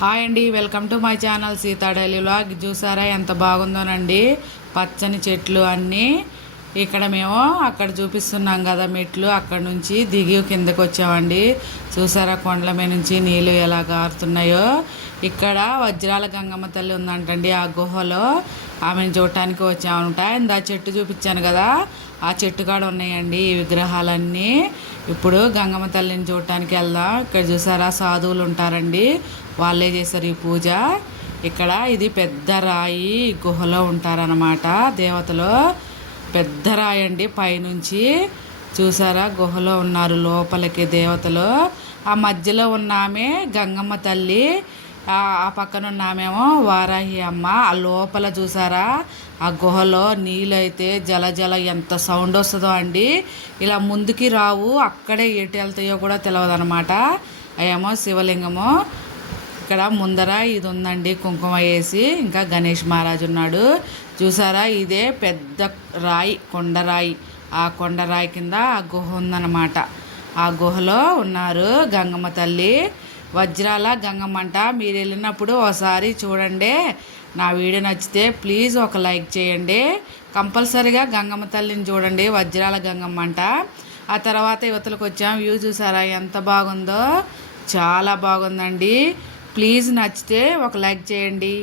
Hi అండి welcome to my channel Sita daily vlog. చూసారా ఎంత బాగుందోనండి? పచ్చని చెట్లు అన్నీ. ఇక్కడ మేము అక్కడ చూపిస్తున్నాం కదా మెట్లు అక్కడ నుంచి దిగి కిందకు వచ్చామండి. చూసారా కొండల మీద నుంచి నీళ్ళు ఎలా గారుతున్నాయో? ఇక్కడ వజ్రాల గంగమ్మ తల్లి ఉందంటండి ఆ గుహలో. ఆమెను చూడటానికి వచ్చామంట. ఇందా చెట్టు చూపించాను కదా. ఆ చెట్టు కాడ ఉన్నాయండి ఈ విగ్రహాలన్నీ. ఇప్పుడు గంగమ్మ తల్లిని చూడటానికి వెళ్దాం. ఇక్కడ చూసారా సాధువులు ఉంటారండి. వాళ్ళే చేశారు ఈ పూజ. ఇక్కడ ఇది పెద్ద రాయి గుహలో ఉంటారన్నమాట దేవతలు. పెద్ద రాయి అండి పైనుంచి చూసారా గుహలో ఉన్నారు లోపలికి దేవతలు. ఆ మధ్యలో ఉన్న ఆమె గంగమ్మ తల్లి. ఆ పక్కన ఉన్న ఆమెమో వారాహి అమ్మ. ఆ లోపల చూసారా ఆ గుహలో నీళ్ళైతే జల జల ఎంత సౌండ్ వస్తుందో అండి. ఇలా ముందుకి రావు అక్కడే ఎటు వెళ్తాయో కూడా తెలియదు అనమాట ఏమో శివలింగము. ఇక్కడ ముందర ఇది ఉందండి కుంకుమ వేసి ఇంకా గణేష్ మహారాజ్ ఉన్నాడు. చూసారా? ఇదే పెద్ద రాయి కొండరాయి ఆ కొండరాయి కింద ఆ గుహ ఉందన్నమాట. ఆ గుహలో ఉన్నారు గంగమ్మ తల్లి. వజ్రాల గంగమ్మ అంట మీరు వెళ్ళినప్పుడు ఒకసారి చూడండి. నా వీడియో నచ్చితే ప్లీజ్ ఒక లైక్ చేయండి. కంపల్సరీగా గంగమ్మ తల్లిని చూడండి వజ్రాల గంగమ్మ అంట ఆ తర్వాత యువతలకు వచ్చాం. వ్యూ చూసారా? ఎంత బాగుందో. చాలా బాగుందండి. ప్లీజ్ నచ్చితే ఒక లైక్ చేయండి.